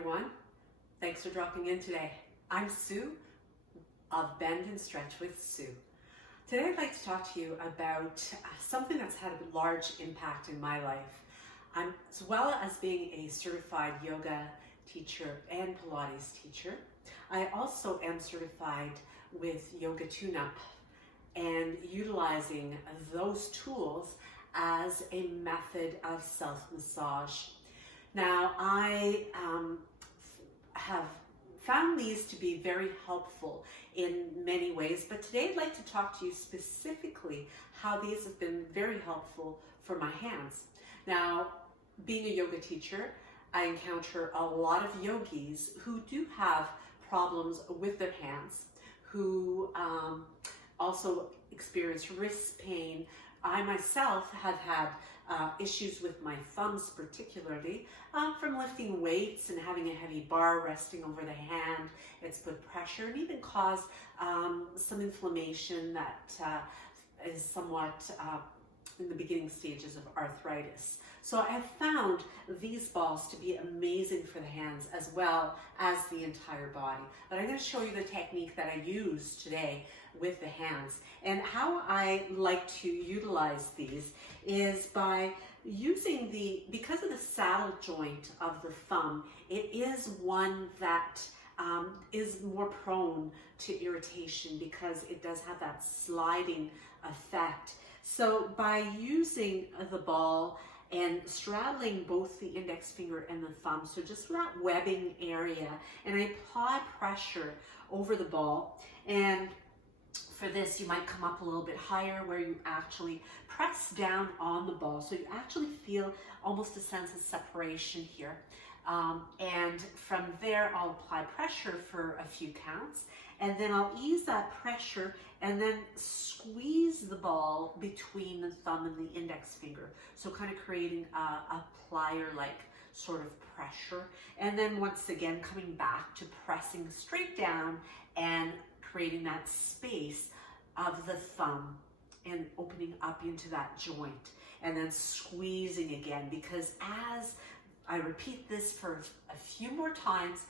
everyone. Thanks for dropping in today. I'm Sue of Bend and Stretch with Sue. Today I'd like to talk to you about something that's had a large impact in my life. As well as being a certified yoga teacher and Pilates teacher, I also am certified with yoga tune-up and utilizing those tools as a method of self-massage. Now, I have found these to be very helpful in many ways, but today I'd like to talk to you specifically how these have been very helpful for my hands. Now, being a yoga teacher, I encounter a lot of yogis who do have problems with their hands, who also experience wrist pain. I myself have had issues with my thumbs particularly from lifting weights and having a heavy bar resting over the hand. It's put pressure and even caused some inflammation that is somewhat in the beginning stages of arthritis. So I have found these balls to be amazing for the hands as well as the entire body. But I'm going to show you the technique that I use today with the hands. And how I like to utilize these is by using because of the saddle joint of the thumb, it is one that is more prone to irritation because it does have that sliding effect. So by using the ball and straddling both the index finger and the thumb, so just that webbing area, and I apply pressure over the ball. And for this, you might come up a little bit higher where you actually press down on the ball. So you actually feel almost a sense of separation here. And from there, I'll apply pressure for a few counts, and then I'll ease that pressure and then squeeze the ball between the thumb and the index finger. So kind of creating a plier-like sort of pressure. And then once again, coming back to pressing straight down and creating that space of the thumb and opening up into that joint, and then squeezing again, because as I repeat this for a few more times,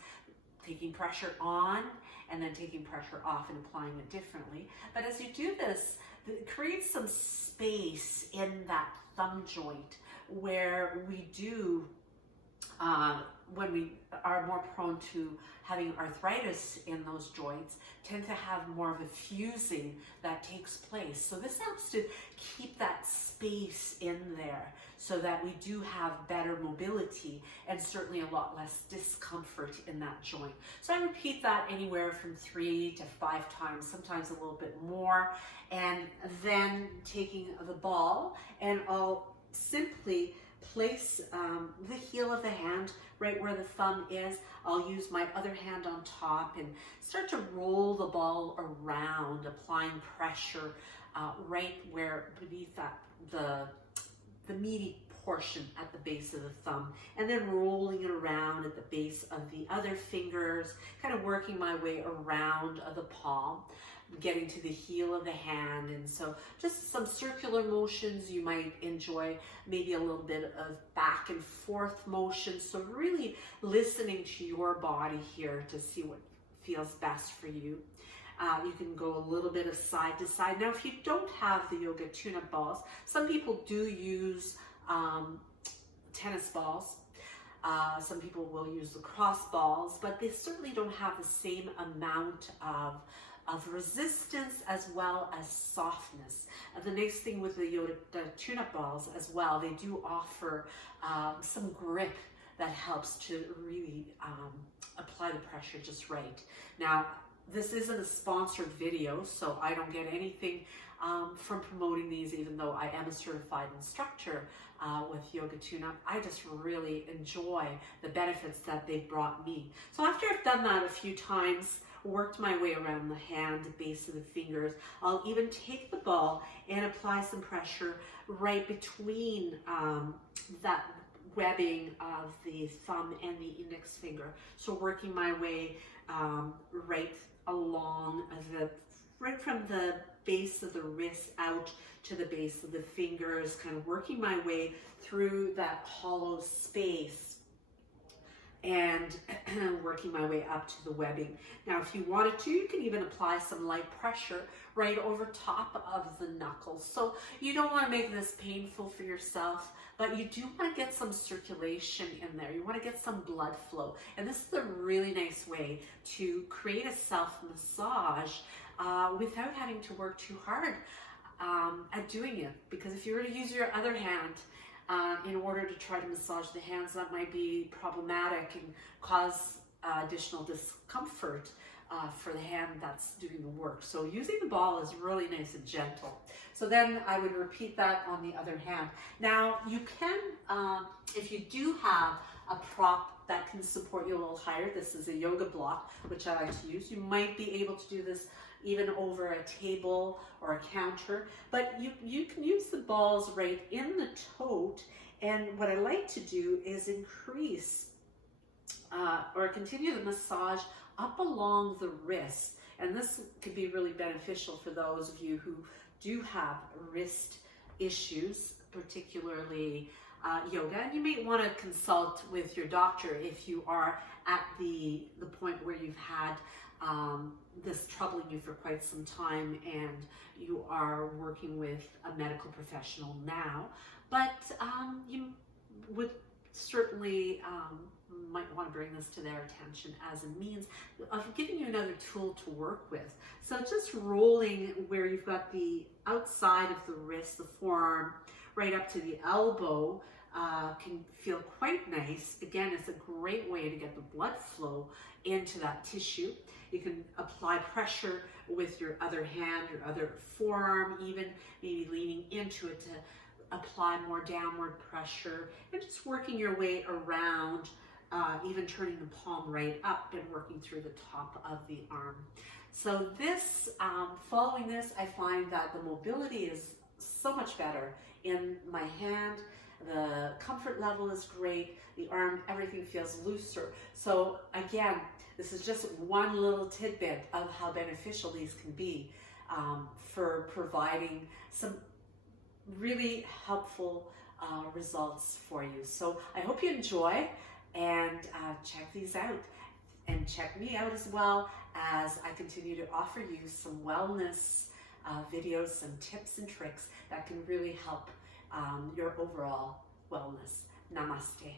taking pressure on and then taking pressure off and applying it differently. But as you do this, it creates some space in that thumb joint where we do, when we are more prone to having arthritis in those joints, tend to have more of a fusing that takes place. So this helps to keep that space in there so that we do have better mobility and certainly a lot less discomfort in that joint. So I repeat that anywhere from 3 to 5 times, sometimes a little bit more, and then taking the ball, and I'll simply place the heel of the hand right where the thumb is. I'll use my other hand on top and start to roll the ball around, applying pressure right where beneath that the meaty portion at the base of the thumb, and then rolling it around at the base of the other fingers, kind of working my way around the palm, getting to the heel of the hand. And so just some circular motions. You might enjoy maybe a little bit of back and forth motion. So really listening to your body here to see what feels best for you. You can go a little bit of side to side. Now, if you don't have the yoga tune-up balls, some people do use tennis balls. Some people will use lacrosse balls, but they certainly don't have the same amount of resistance as well as softness. The next thing with the yoga tune-up balls as well, they do offer some grip that helps to really apply the pressure just right. Now, this isn't a sponsored video, so I don't get anything from promoting these, even though I am a certified instructor with yoga tune-up. I just really enjoy the benefits that they've brought me. So after I've done that a few times, worked my way around the hand, the base of the fingers, I'll even take the ball and apply some pressure right between that webbing of the thumb and the index finger. So working my way right along right from the base of the wrist out to the base of the fingers, kind of working my way through that hollow space and working my way up to the webbing. Now, if you wanted to, you can even apply some light pressure right over top of the knuckles. So you don't want to make this painful for yourself, but you do want to get some circulation in there. You want to get some blood flow. And this is a really nice way to create a self-massage without having to work too hard at doing it. Because if you were to use your other hand in order to try to massage the hands, that might be problematic and cause additional discomfort for the hand that's doing the work. So using the ball is really nice and gentle. So then I would repeat that on the other hand. Now you can, if you do have a prop that can support you a little higher, this is a yoga block, which I like to use. You might be able to do this even over a table or a counter, but you can use the balls right in the tote. And what I like to do is increase or continue the massage up along the wrist. And this could be really beneficial for those of you who do have wrist issues, particularly yoga. And you may want to consult with your doctor if you are at the point where you've had this troubling you for quite some time and you are working with a medical professional now. But you would certainly might want to bring this to their attention as a means of giving you another tool to work with. So just rolling where you've got the outside of the wrist, the forearm, right up to the elbow can feel quite nice. Again, it's a great way to get the blood flow into that tissue. You can apply pressure with your other hand, your other forearm, even maybe leaning into it to apply more downward pressure and just working your way around, even turning the palm right up and working through the top of the arm. So this, following this, I find that the mobility is so much better in my hand. The comfort level is great. The arm, everything feels looser. So again, this is just one little tidbit of how beneficial these can be for providing some really helpful results for you. So I hope you enjoy and check these out, and check me out as well as I continue to offer you some wellness videos, some tips and tricks that can really help your overall wellness. Namaste.